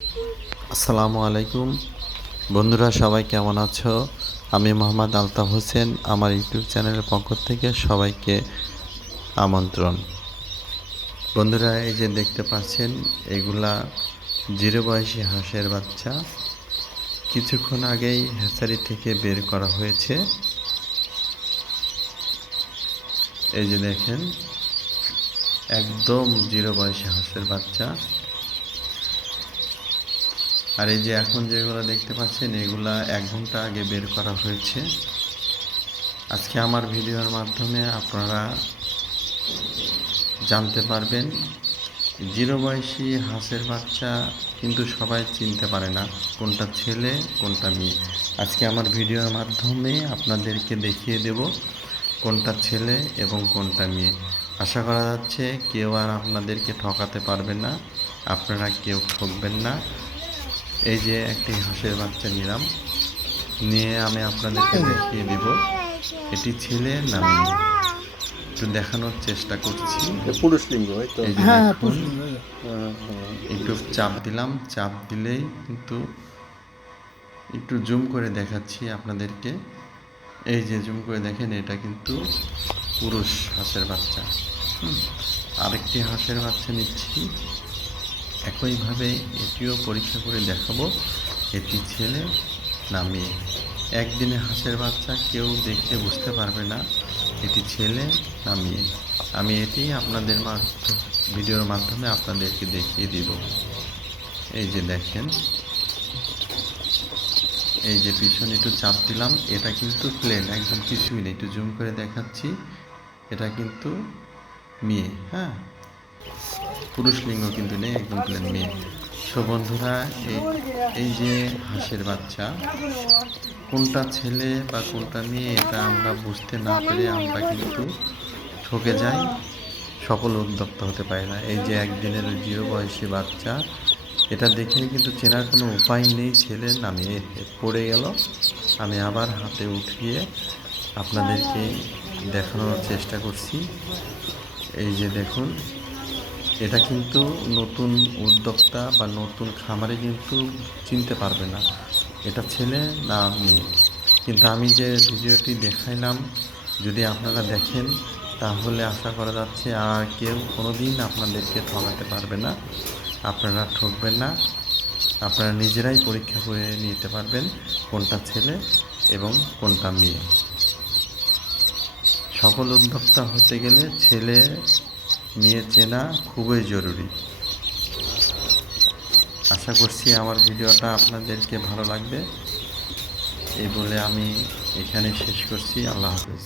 আসসালামু আলাইকুম বন্ধুরা, সবাই কেমন আছো? আমি মোহাম্মদ আলতাফ হোসেন। আমার ইউটিউব চ্যানেলের পক্ষ থেকে সবাইকে আমন্ত্রণ। বন্ধুরা, এই যে দেখতে পাচ্ছেন, এগুলা জিরো বয়সী হাঁসের বাচ্চা। কিছুক্ষণ আগেই হ্যাচারি থেকে বের করা হয়েছে। এই যে দেখেন, একদম জিরো বয়সী হাঁসের বাচ্চা। আর এই যে এখন যেগুলো দেখতে পাচ্ছেন, এগুলা 1 ঘন্টা আগে বের করা হয়েছে। আজকে আমার ভিডিওর মাধ্যমে আপনারা জানতে পারবেন, জিরো বয়সী হাঁসের বাচ্চা কিন্তু সবাই চিনতে পারে না কোনটা ছেলে কোনটা মেয়ে। আজকে আমার ভিডিওর মাধ্যমে আপনাদেরকে দেখিয়ে দেব কোনটা ছেলে এবং কোনটা মেয়ে। আশা করা যাচ্ছে কেউ আর আপনাদেরকে ঠকাতে পারবে না, আপনারা কেউ ঠকবেন না। এই যে একটি হাঁসের বাচ্চা নিলাম, নিয়ে আমি আপনাদেরকে দেখিয়ে দেব এটি ছেলে না মেয়ে। একটু দেখানোর চেষ্টা করছি। পুরুষ লিঙ্গ, এই যে দেখুন, একটু চাপ দিলাম, চাপ দিলেই কিন্তু একটু জুম করে দেখাচ্ছি আপনাদেরকে। এই যে জুম করে দেখেন, এটা কিন্তু পুরুষ হাঁসের বাচ্চা। আরেকটি হাঁসের বাচ্চা নিচ্ছি, একইভাবে এটিও পরীক্ষা করে দেখাবো এটি ছেলে না মেয়ে। একদিনে হাঁসের বাচ্চা কেউ দেখে বুঝতে পারবে না এটি ছেলে না মেয়ে। আমি এটি আপনাদের ভিডিওর মাধ্যমে আপনাদেরকে দেখিয়ে দিব। এই যে দেখেন, এই যে পিছনে একটু চাপ দিলাম, এটা কিন্তু প্লেন, একদম কিছুই নেই। একটু জুম করে দেখাচ্ছি, এটা কিন্তু মেয়ে। হ্যাঁ, পুরুষ লিঙ্গ কিন্তু নেই, একদম প্লেন মেয়ে। সো বন্ধুরা, এই যে হাঁসের বাচ্চা, কোনটা ছেলে বা কোনটা মেয়ে এটা আমরা বুঝতে না পেরে আমরা কিন্তু ঠকে যাই, সফল উদ্যোক্তা হতে পারে না। এই যে একদিনের জিরো বয়সী বাচ্চা, এটা দেখে কিন্তু চেনার কোনো উপায় নেই ছেলে না মেয়ে। পড়ে গেল, আমি আবার হাতে উঠিয়ে আপনাদেরকে দেখানোর চেষ্টা করছি। এই যে দেখুন, এটা কিন্তু নতুন উদ্যোক্তা বা নতুন খামারে কিন্তু চিনতে পারবে না এটা ছেলে না মেয়ে। কিন্তু আমি যে ভিডিওটি দেখাইলাম, যদি আপনারা দেখেন তাহলে আশা করা যাচ্ছে আর কেউ কোনোদিন আপনাদেরকে ঠকাতে পারবে না, আপনারা ঠকবেন না। আপনারা নিজেরাই পরীক্ষা করে নিতে পারবেন কোনটা ছেলে এবং কোনটা মেয়ে। সফল উদ্যোক্তা হতে গেলে ছেলে মেয়ে চেনা খুবই জরুরি। আশা করছি আমার ভিডিওটা আপনাদেরকে ভালো লাগবে। এই বলে আমি এখানে শেষ করছি। আল্লাহ হাফেজ।